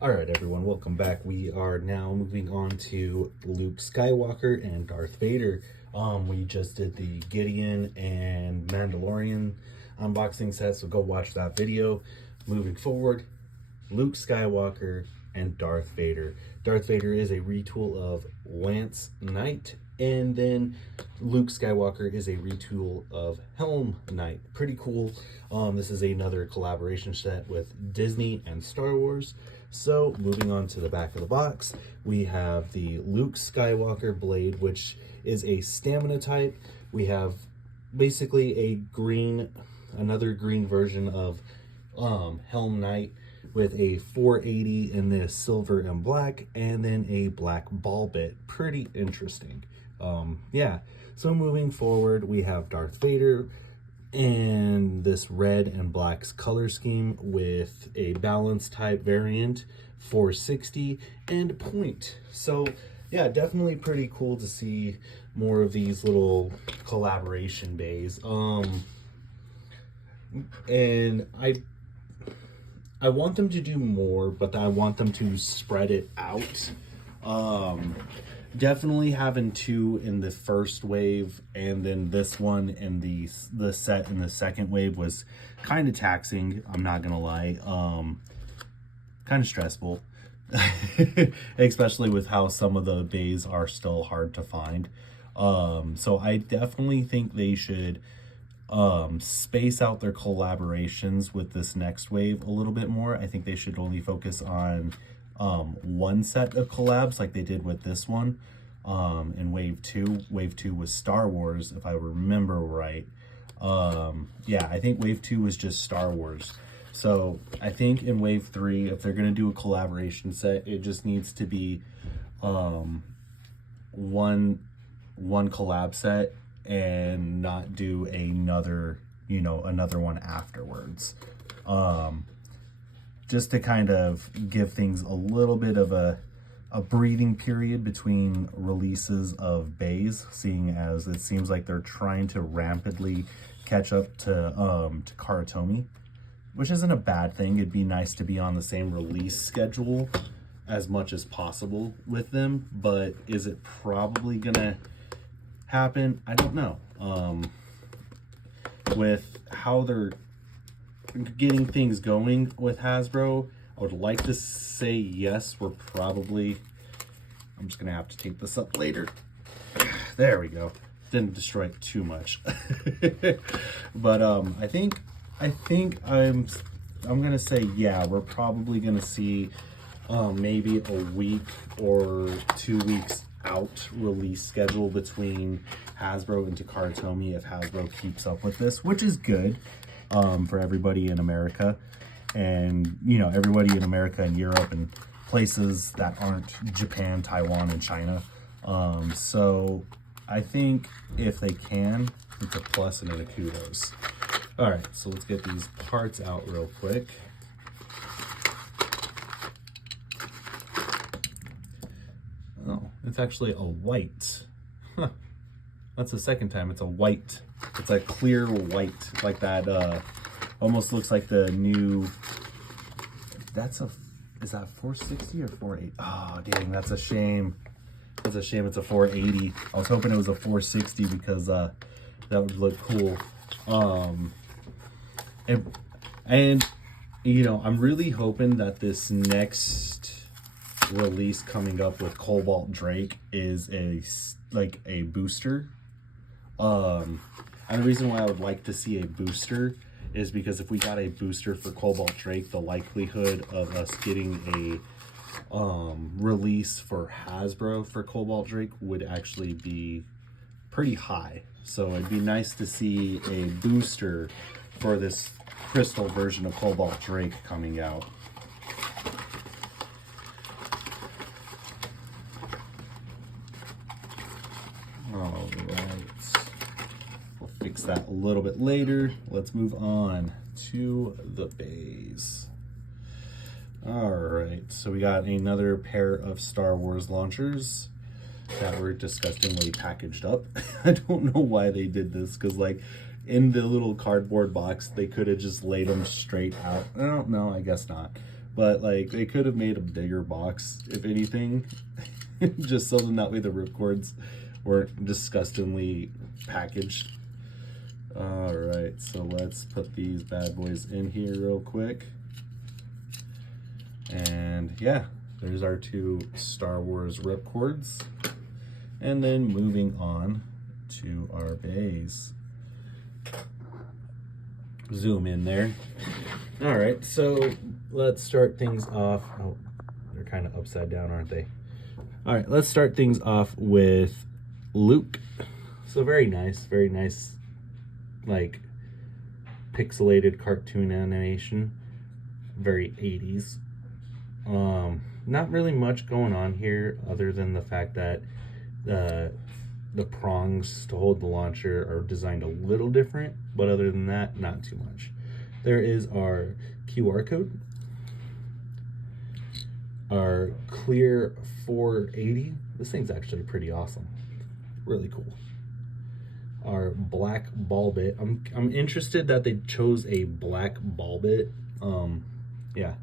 All right, everyone, welcome back. We are now moving on to Luke Skywalker and Darth Vader. We just did the Gideon and Mandalorian unboxing set, so go watch that video. Moving forward, Luke Skywalker and Darth Vader. Darth Vader is a retool of Lance Knight, and then Luke Skywalker is a retool of Helm Knight. Pretty cool. This is another collaboration set with Disney and Star Wars. So moving on to the back of the box, we have the Luke Skywalker blade, which is a stamina type. We have basically another green version of Helm Knight with a 480 in this silver and black, and then a black ball bit. Pretty interesting. Yeah, so moving forward, we have Darth Vader and this red and black color scheme with a balance type variant, 460 and point. So yeah, definitely pretty cool to see more of these little collaboration bays. And I want them to do more, but I want them to spread it out. Definitely having two in the first wave and then this one in the set in the second wave was kind of taxing, I'm not gonna lie. Kind of stressful. Especially with how some of the bays are still hard to find. So I definitely think they should space out their collaborations with this next wave a little bit more. I think they should only focus on one set of collabs like they did with this one in wave two. Wave two was Star Wars, if I remember right. Yeah, I think wave two was just Star Wars. So I think in wave three, if they're going to do a collaboration set, it just needs to be one collab set and not do another one afterwards. Just to kind of give things a little bit of a breathing period between releases of bays, seeing as it seems like they're trying to rapidly catch up to Karatomi, which isn't a bad thing. It'd be nice to be on the same release schedule as much as possible with them, but is it probably gonna happen? I don't know. With how they're getting things going with Hasbro, I would like to say yes. I'm just gonna have to tape this up later. There we go. Didn't destroy it too much. But I think I'm gonna say yeah, we're probably gonna see maybe a week or 2 weeks out release schedule between Hasbro and Takara Tomy if Hasbro keeps up with this, which is good for everybody in America, and everybody in America and Europe and places that aren't Japan, Taiwan, and China. So I think if they can, it's a plus and a kudos. All right, so let's get these parts out real quick. Oh, it's actually a white. Huh. That's the second time it's a white. It's a clear white, like that. Almost looks like the new. Is that 460 or 480? Oh, dang, that's a shame. That's a shame. It's a 480. I was hoping it was a 460 because that would look cool. And I'm really hoping that this next release coming up with Cobalt Drake is a booster. And the reason why I would like to see a booster is because if we got a booster for Cobalt Drake, the likelihood of us getting a release for Hasbro for Cobalt Drake would actually be pretty high. So it'd be nice to see a booster for this crystal version of Cobalt Drake coming out. All right, we'll fix that a little bit later. Let's move on to the bays. All right, so we got another pair of Star Wars launchers that were disgustingly packaged up. I don't know why they did this, because like in the little cardboard box, they could have just laid them straight out. I don't know, I guess not. But like, they could have made a bigger box, if anything, just so that way the ripcords weren't disgustingly packaged. All right, so let's put these bad boys in here real quick. And yeah, there's our 2 Star Wars ripcords. And then moving on to our bays. Zoom in there. All right, so let's start things off. Oh, they're kind of upside down, aren't they? All right, let's start things off with Luke. So very nice, like pixelated cartoon animation, very 80s. Not really much going on here other than the fact that the prongs to hold the launcher are designed a little different, but other than that, not too much. There is our QR code, our clear 480. This thing's actually pretty awesome, really cool. Our black ball bit. I'm interested that they chose a black ball bit. Yeah.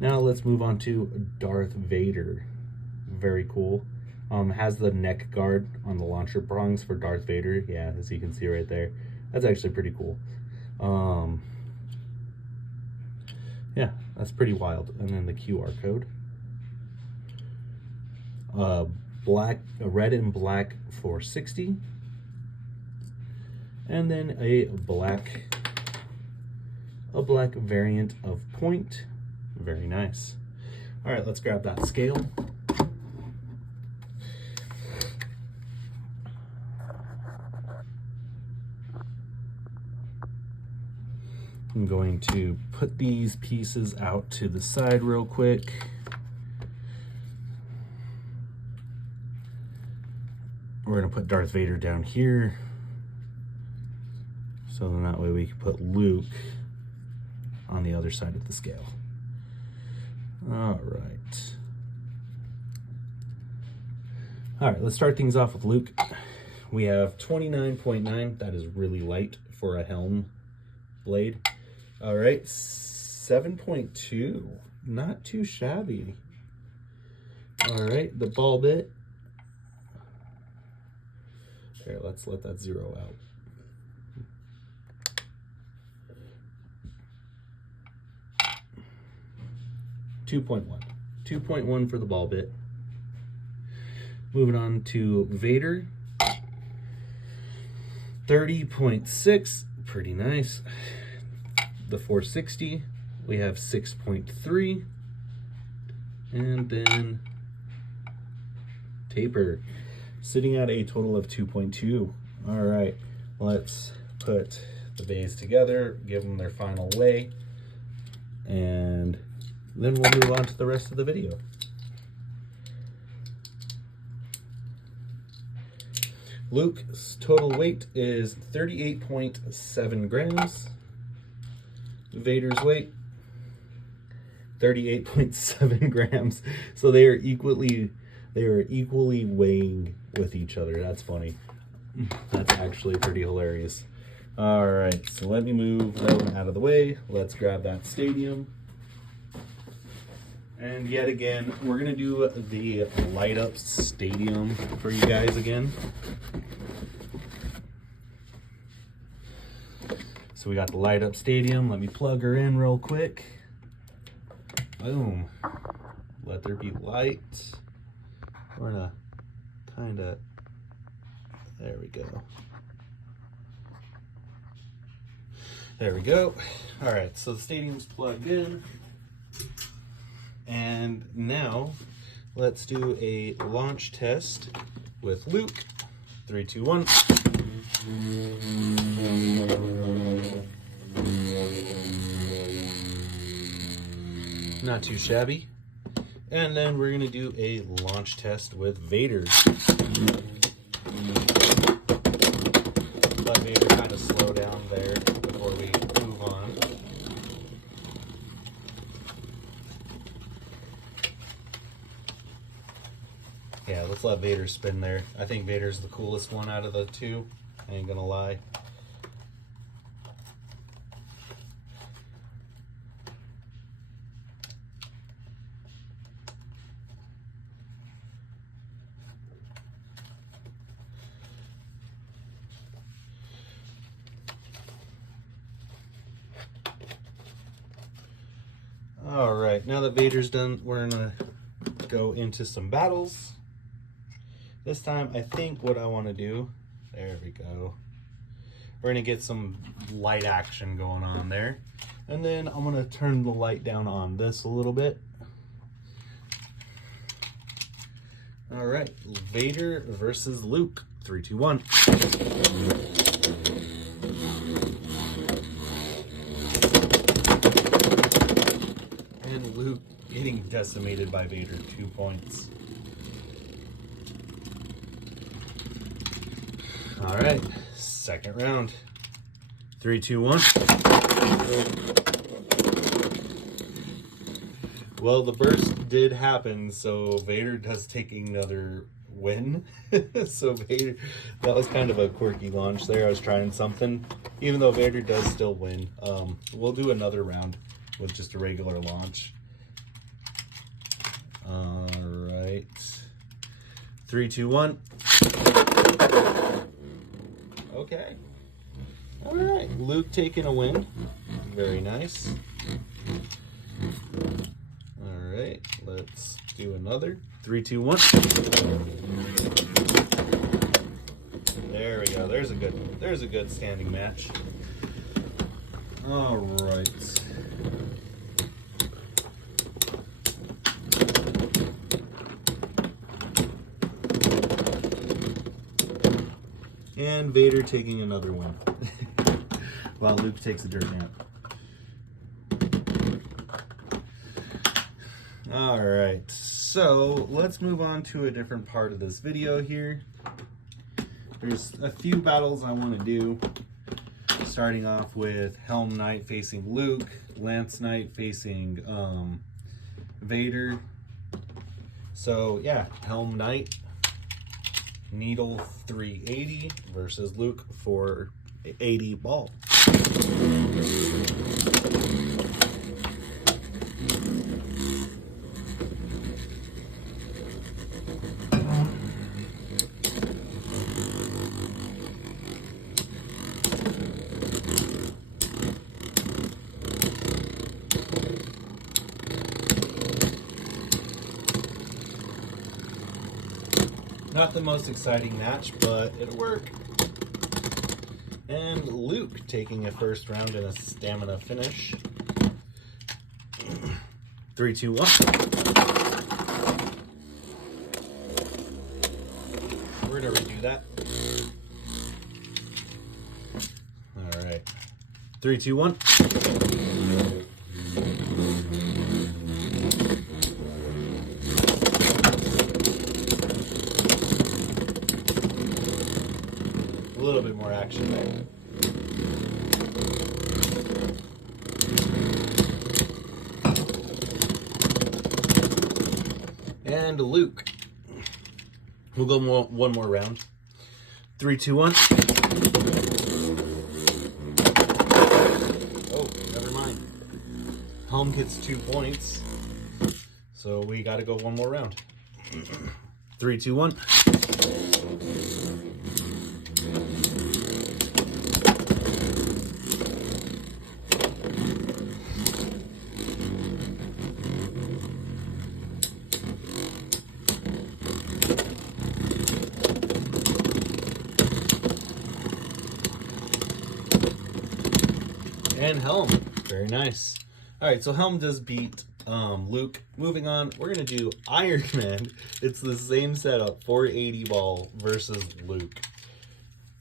Now let's move on to Darth Vader. Very cool. Has the neck guard on the launcher prongs for Darth Vader. Yeah, as you can see right there. That's actually pretty cool. Yeah, that's pretty wild. And then the QR code. Red and black 460. And then a black variant of point. Very nice. All right, let's grab that scale. I'm going to put these pieces out to the side real quick. We're gonna put Darth Vader down here. So then that way we can put Luke on the other side of the scale. All right. All right, let's start things off with Luke. We have 29.9. That is really light for a helm blade. All right, 7.2. Not too shabby. All right, the ball bit. Here, let's let that zero out. 2.1. 2.1 for the ball bit. Moving on to Vader. 30.6. Pretty nice. The 460. We have 6.3. And then Taper. Sitting at a total of 2.2. All right. Let's put the bays together. Give them their final weigh. And then we'll move on to the rest of the video. Luke's total weight is 38.7 grams. Vader's weight, 38.7 grams. So they are equally weighing with each other. That's funny. That's actually pretty hilarious. All right, so let me move them out of the way. Let's grab that stadium. And yet again, we're gonna do the light up stadium for you guys again. So we got the light up stadium. Let me plug her in real quick. Boom. Let there be light. We're gonna kinda, there we go. There we go. All right, so the stadium's plugged in. And now let's do a launch test with Luke. 3, 2, 1. Not too shabby. And then we're gonna do a launch test with Vader. Let Vader kind of slow down there before we move on. Yeah, let's let Vader spin there. I think Vader's the coolest one out of the two. I ain't gonna lie. All right, now that Vader's done, we're gonna go into some battles. This time, I think what I want to do, there we go. We're gonna get some light action going on there. And then I'm gonna turn the light down on this a little bit. All right, Vader versus Luke. 3, 2, 1. And Luke getting decimated by Vader, 2 points. All right, second round. 3, 2, 1. Well, the burst did happen, so Vader does take another win. So Vader, that was kind of a quirky launch there. I was trying something, even though Vader does still win. We'll do another round with just a regular launch. All right. 3, 2, 1. Okay. All right. Luke taking a win. Very nice. All right. Let's do another. 3, 2, 1. There we go. There's a good standing match. All right. And Vader taking another win. While Luke takes a dirt nap. All right, so let's move on to a different part of this video here. There's a few battles I want to do. Starting off with Helm Knight facing Luke, Lance Knight facing Vader. So yeah, Helm Knight, Needle 380 versus Luke 480 ball. Not the most exciting match, but it'll work. And Luke taking a first round in a stamina finish. 3, 2, 1. We're gonna redo that. All right. 3, 2, 1. A little bit more action there. And Luke. We'll go one more round. 3, 2, 1. Oh, never mind. Helm gets 2 points. So we got to go one more round. 3, 2, 1. And Helm. Very nice. All right, so Helm does beat Luke. Moving on, we're going to do Iron Man. It's the same setup, 480 ball versus Luke,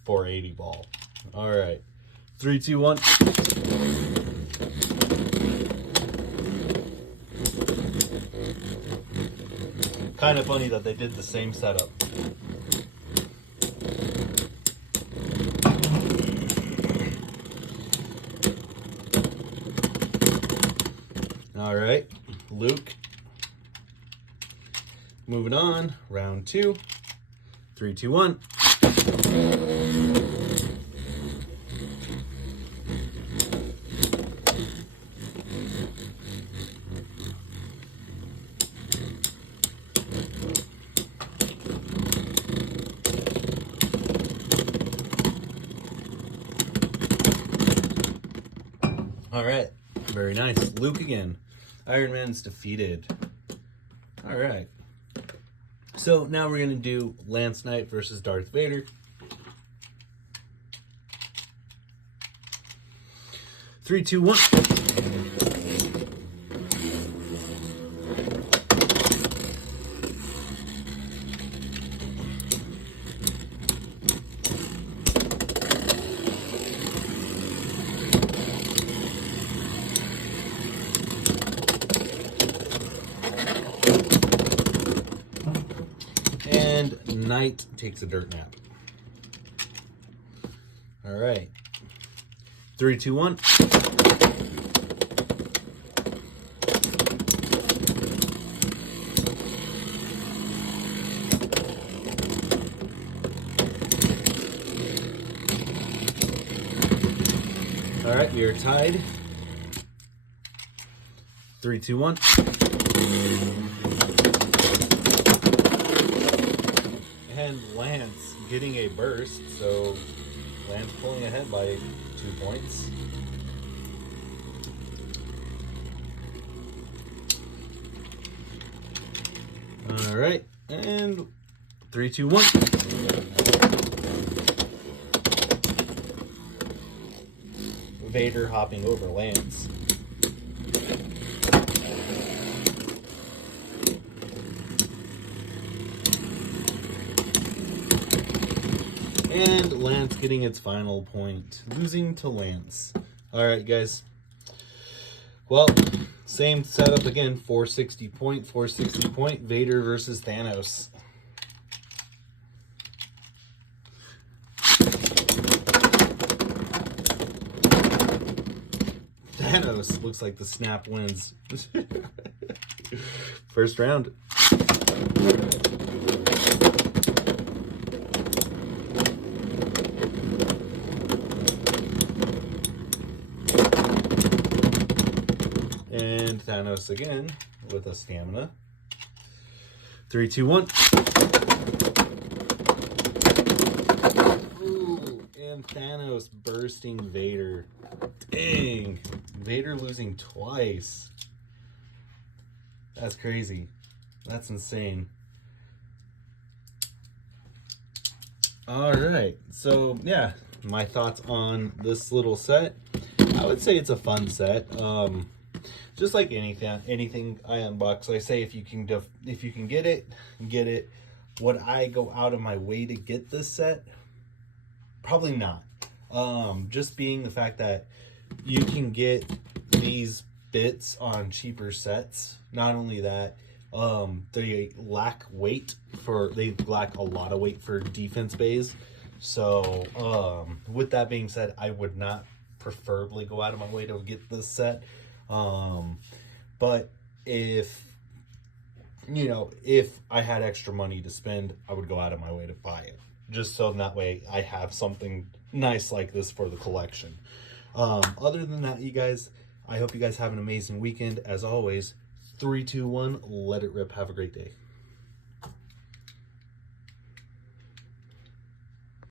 480 ball. All right, 3, 2, 1. Kind of funny that they did the same setup. All right, Luke. Moving on, round 2. 3, 2, 1. All right, very nice. Luke again. Iron Man's defeated. All right. So now we're going to do Lance Knight versus Darth Vader. 3, 2, 1. And Knight takes a dirt nap. All right. 3, 2, 1. All right, we are tied. 3, 2, 1. And Lance getting a burst, so Lance pulling ahead by 2 points. All right, and 3, 2, 1. Vader hopping over Lance. And Lance getting its final point, losing to Lance. All right, guys. Well, same setup again, 460 point, Vader versus Thanos. Thanos looks like the snap wins. First round. And Thanos again with a stamina. 3, 2, 1. Ooh, and Thanos bursting Vader. Dang. Vader losing twice. That's crazy. That's insane. Alright. So, yeah. My thoughts on this little set. I would say it's a fun set. Just like anything I unbox, I say if you can get it, get it. Would I go out of my way to get this set? Probably not. Just being the fact that you can get these bits on cheaper sets. Not only that, they lack a lot of weight for defense bays. So, with that being said, I would not preferably go out of my way to get this set. But if I had extra money to spend, I would go out of my way to buy it. Just so that way I have something nice like this for the collection. Other than that, you guys, I hope you guys have an amazing weekend. As always, 3, 2, 1, let it rip. Have a great day.